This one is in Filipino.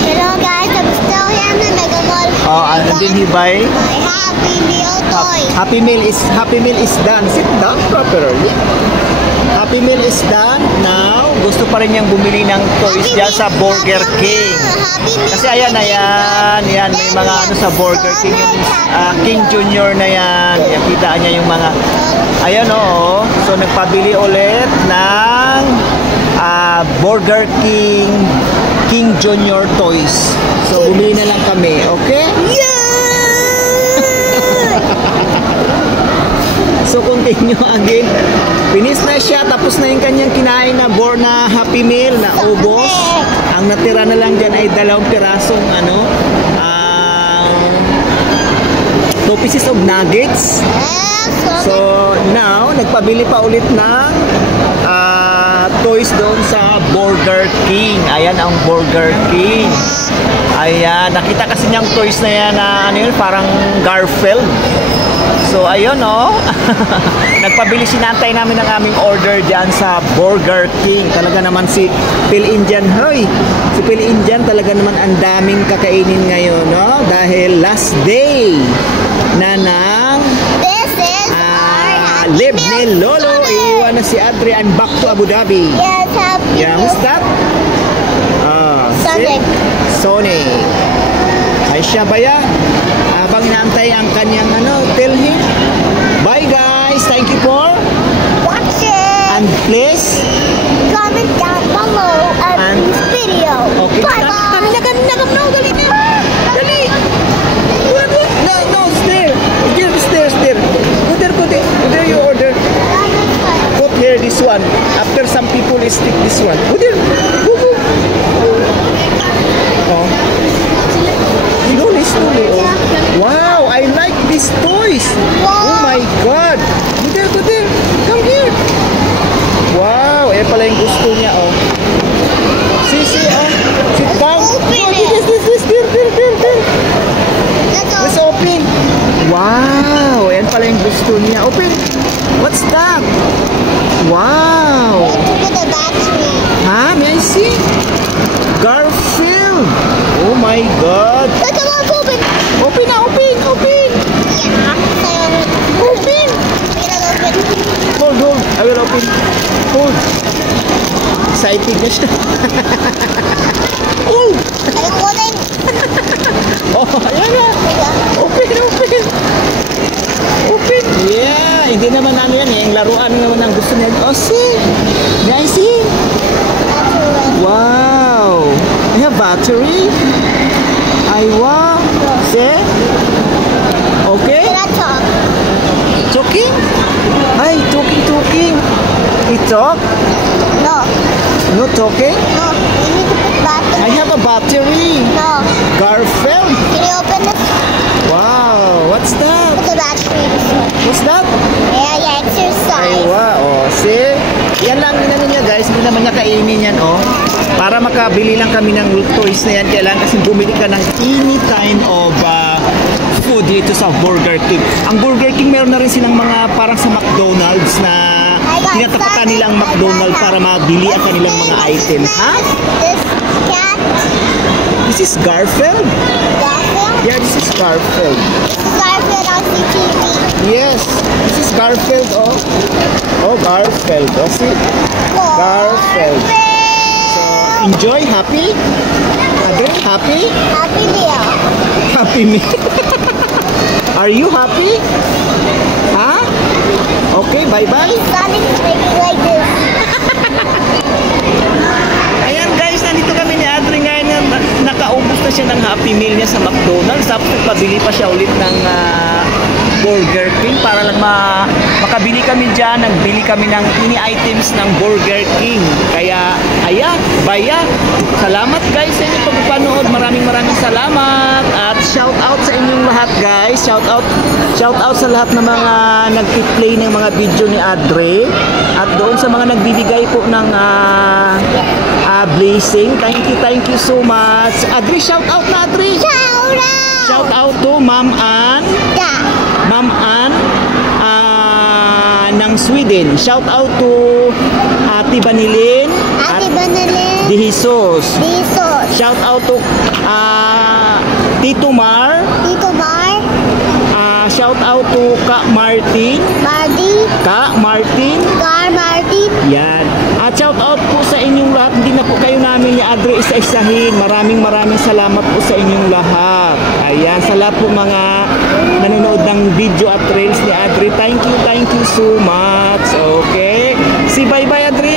Hello guys, I'm still here in the Mega Mall. Oh, and then he buy My Happy Meal toy. Happy Meal is done. Sit down properly. Happy Meal is done. Now, gusto pa rin niyang bumili ng toys dyan sa Burger King. Kasi ayan, may mga ano sa Burger King, yung King Junior na yan. Kitaan niya yung mga, ayan oo. So, nagpabili ulit ng Burger King Junior toys. So, bumili na lang kami, okay? Yeah! So, continue again. Finish na siya, tapos na yung kanyang kinain na Happy Meal na ubos. Ang natira na lang dyan ay 2 pirasong 2 pieces of nuggets. So, now, nagpabili pa ulit ng toys doon sa Burger King. Ayan ang Burger King. Ayan, nakita kasi niyang toys na yan na parang Garfield. So, ayun nagpabili sinantay namin ng aming order dyan sa Burger King. Talaga naman si Phil Indian, si Phil Indian talaga naman ang daming kakainin ngayon, dahil last day na ng live ni Lolo. Iiwan na si Adrian back to Abu Dhabi. Yes, happy. Yeah, who's that? Sonic. Sonic. Ay siya ba yan? Habang inaantay ang kanyang tell him. Bye guys. Thank you for watching. And please comment down below on this video. Okay. Bye bye. No, dali. Dali. No, stare. Stare. Go there you order. Put here this one. After some people stick this one. Go there. Go. Oh. Slowly. Oh. Wow, I like these toys. Wow. Oh my God. Go there. Come here. Wow, pala yung gusto niya, See, sit down. This. There. Let's open. Wow, pala yung gusto niya. Open. What's that? Wow. Look at the battery. May I see? Garfield. Oh my God. Look at what's open. Open. Yeah. Open. Hold. I will open. Hold. Excited na siya. Oh. I'm holding. Ayan na. Open. Yeah. Hindi naman yung laruan naman ang gusto niya. See. May I see? Wow. I have battery. Wow. See? Okay? Talking? Hi, talking. He talk? No talking? No, you need to put battery. I have a battery. No. Garfield? Can you open this? Wow, what's that? Put the battery. What's that? Yeah, exercise. Wow, see? Yan lang niya guys, hindi naman niya kainin yan, Para makabili lang kami ng toys na yan, kailangan kasi bumili ka ng any kind of food dito sa Burger King. Ang Burger King meron na rin silang mga parang sa McDonald's na tinatapatan nila ang McDonald's para mabili ang kanilang mga items. This cat. This is Garfield? Garfield? Yeah, this is Garfield. This is Garfield on CTV. Yes, this is Garfield, Garfield, see? Garfield. So, enjoy, happy? Happy? Happy meal. Happy meal. Are you happy? Okay, bye-bye. Sonic like this. Ayan guys, nandito kami ni Adri ngayon. Nakaubos na siya ng Happy Meal niya sa McDonald's. Tapos pabili pa siya ulit ng Burger King para lang makabili kami dyan. Nagbili kami ng ini items ng Burger King. Kaya, baya. Salamat guys sa inyong pagpapanood. Maraming salamat. At shout out sa inyong lahat guys. Shout out sa lahat ng mga nag-play ng mga video ni Adre. At doon sa mga nagbibigay po ng blessing. Thank you so much. Adre, shout out na Adre. Shout out to Ma'am Ann. Ma'am Ann ng Sweden. Shout out to Ate Banilin. De Jesus. Jesus. Shout out to Tito Mar. Tito Mar. Shout out to Ka Martin. Marty. Ka Martin. Car Martin. Yan. At shout out po sa inyong lahat. Hindi na po kayo namin ni Adri isa-isahin. Maraming salamat po sa inyong lahat. Ayan. Sa lahat po mga nanonood ng video at reels ni Adri. Thank you so much. Okay. Si bye-bye Adri.